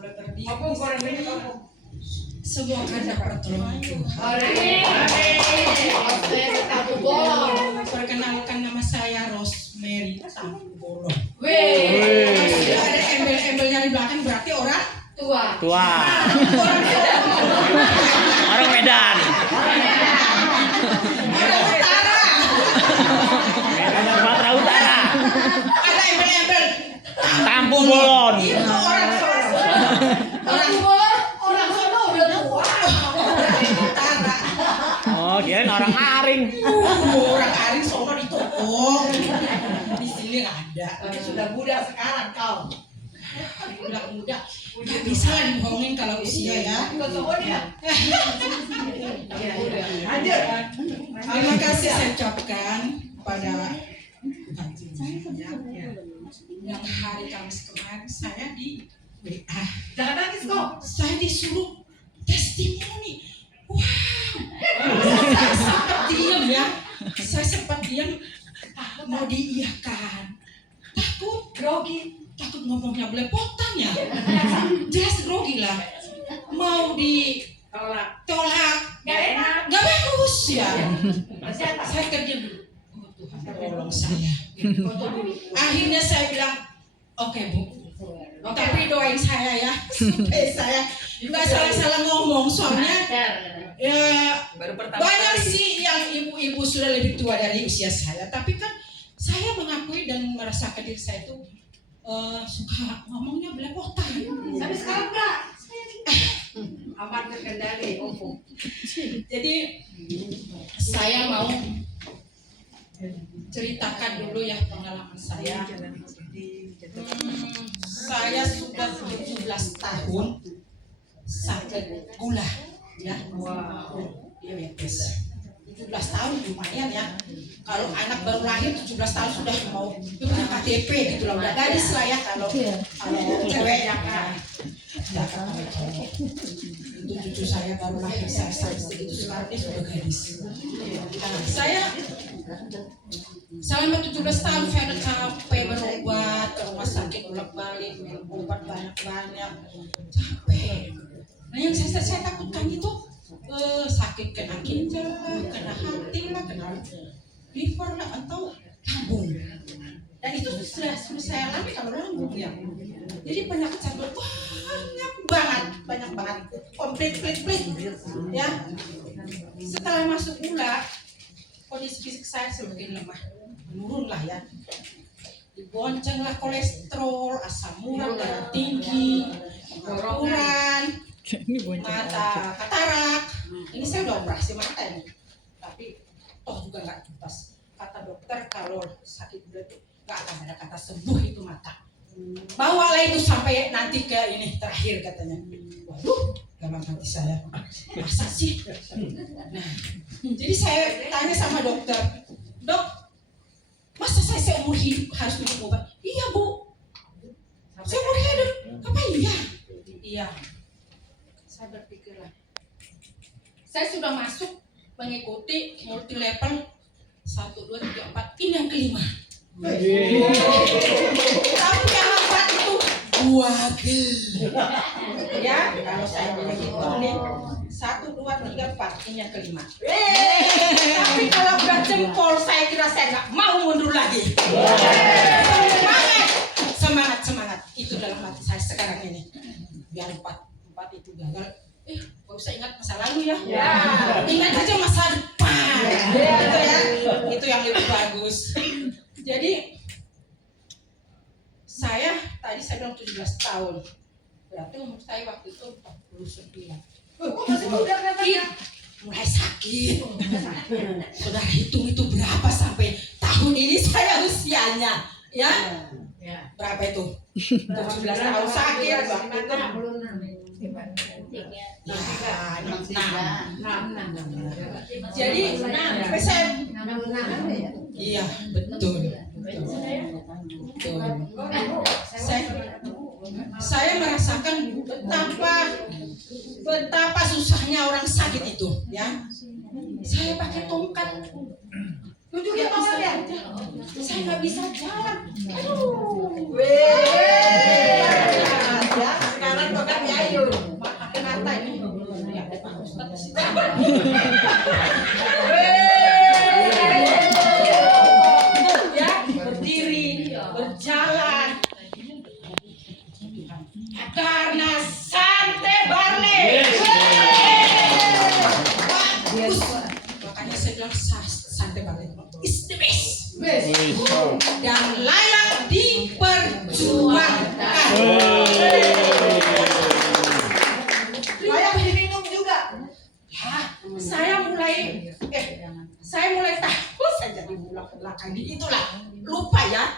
boleh berdiri. Semua karena pertolongan Tuhan. Perkenalkan, nama saya Rosemary Tampu Bolong. Sudah ada embel-embelnya di belakang, berarti orang Tua. orang Orang Medan. orang utara. Medan Sumatera Utara. Ada embel-embel Tampu Bolon. itu orang Solo. Orang Solo udah tua. Utara. Oh, kirain orang Aring. Orang Aring Solo di toko. Di sini nggak ada. Tapi sudah muda sekarang kau. Udah muda. Nggak bisa lah dibohongin kalau usia ya. Lanjut. Terima kasih saya ucapkan kepada yang hari Kamis kemarin saya di WA. Jangan nangis kok. Saya disuruh testimoni. Wow. Saya sempat diam ya. Saya sempat diam. Mau diiyakan. Takut ngomongnya belepotan ya. Jelas grogi lah. Mau ditolak. Gak enak. Gak bagus ya. Siapa? Saya kerja dulu. Oh Tuhan, tolong saya. Akhirnya saya bilang, oke Bu, tapi doain saya ya, supaya saya nggak salah-salah ngomong. Soalnya Baru pertama banyak kali. sih yang ibu-ibu sudah lebih tua dari usia saya, tapi kan saya mengakui dan merasakan diri saya itu suka ngomongnya belepotan. Sampai sekarang enggak. Aman terkendali. Jadi saya mau ceritakan dulu ya pengalaman saya. Saya sudah 17 tahun sakit gula ya. Diabetes. 17 tahun lumayan ya. Kalau anak baru lahir 17 tahun sudah mau punya KTP gitu lah, udah gadis lah ya kalau cewek ya kan. Itu cucu saya baru lahir saya segitu, sekarang dia sudah gadis. Nah, saya selama 17 tahun saya udah capek berobat ke rumah sakit bolak-balik, minum obat banyak-banyak, capek. Nah yang saya takutkan itu sakit kena ginjal lah, kena hati lah, kena liver lah, atau lambung. Dan itu sudah saya alami kalau lambung ya. Jadi penyakit saya banyak banget, komplit ya. Setelah masuk gula, kondisi fisik saya semakin lemah, menurun lah ya. Dibonceng lah kolesterol, asam urat, darah tinggi, pengaturan, mata katarak. Ini saya udah operasi mata ini, tapi toh juga nggak tuntas. Kata dokter kalau sakit gula itu nggak akan ada kata sembuh itu mata. Bawalah itu sampai nanti ke ini terakhir katanya. Waduh, dalam hati saya, masa sih? Nah, jadi saya tanya sama dokter, Dok, masa saya seumur hidup harus minum obat? Iya Bu, seumur hidup, apa iya? Iya. Saya berpikirlah, saya sudah masuk mengikuti multi level 1, 2, 3, 4, ini yang kelima. Tapi yang keempat itu wagel. Ya, kalau saya bilang gitu nih 1, 2, 3, 4, ini yang kelima. Tapi kalau berat jempol saya kira saya nggak mau mundur lagi. Semangat. Itu dalam hati saya sekarang ini. Biar 4 itu gagal. Gak usah ingat masa lalu ya. Ingat aja masa depan. Gitu ya. Itu yang lebih bagus. Jadi saya bilang 17 tahun. Berarti umur saya waktu itu 49. Masih muda katanya. Mulai sakit. Sudah hitung itu berapa sampai tahun ini saya usianya, ya? Berapa itu? 17 tahun sakit waktu itu. Jadi saya iya betul. Saya merasakan betapa susahnya orang sakit itu, ya. Saya pakai tongkat. Tunjukin tangannya. Saya nggak bisa jalan. Ya, sekarang kok kan Ya, berdiri, berjalan. Karena Sante Barle. Bagus. Makanya saya bilang Sante Barle is the best. Dan layak diperjuangkan. Layak diminum juga. Ya, saya mulai tahu saja di belakang itulah lupa ya.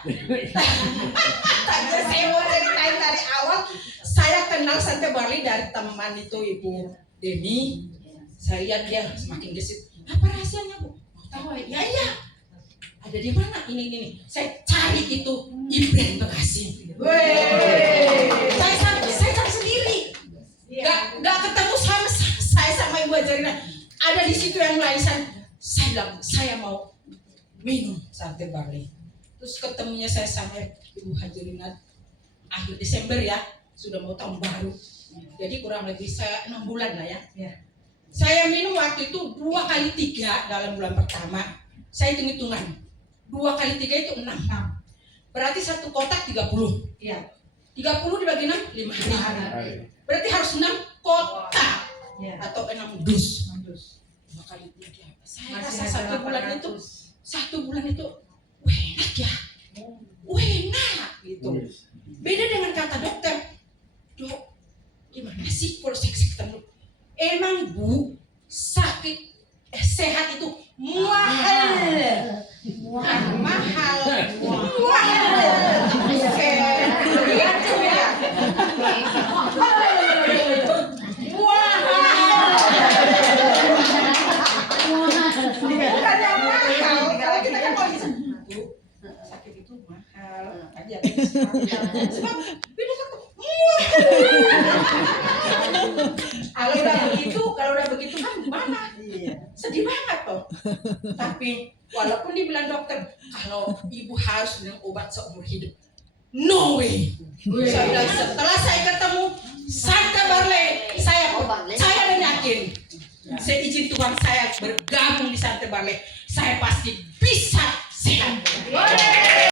Tadi saya mau ceritain dari awal. Saya kenal Sante Barle dari teman itu Ibu Deni. Saya lihat dia semakin gesit. Apa rahasianya Bu? Mau tahu ya? Ya. Ada di mana ini? Saya cari itu Ibrahim Bekasi. Saya cari sendiri. Gak ketemu saya sama Ibu Ajarina. Ada di situ yang lain. Saya bilang saya mau minum Sante Barle. Terus ketemunya saya sama Ibu Ajarina akhir Desember ya. Sudah mau tahun baru. Jadi kurang lebih saya 6 bulan lah ya. Saya minum waktu itu 2 kali 3 dalam bulan pertama. Saya hitung-hitungan. 2 kali 3 itu 6. Berarti 1 kotak 30. Iya. 30 dibagi 6, 5 hari. Berarti harus 6 kotak. Atau 6 dus. 2 kali 3. Saya rasa 1 bulan itu enak ya. Enak gitu. Beda dengan kata dokter. Dok, gimana sih kalau saya ketemu? Emang Bu, sakit sehat itu mahal. Mahal. Lihat tuh ya. Bukan yang mahal. Kalau kita kan kalau bisa, Bu, sakit itu mahal. Tadi ada sebab beda satu. Kalau udah begitu kan gimana? Sedih banget toh. Tapi walaupun dibilang dokter, kalau ibu harus minum obat seumur hidup, no way. Saya bilang setelah saya ketemu Sante Barle, saya dan yakin. Saya izin Tuhan saya bergabung di Sante Barle, saya pasti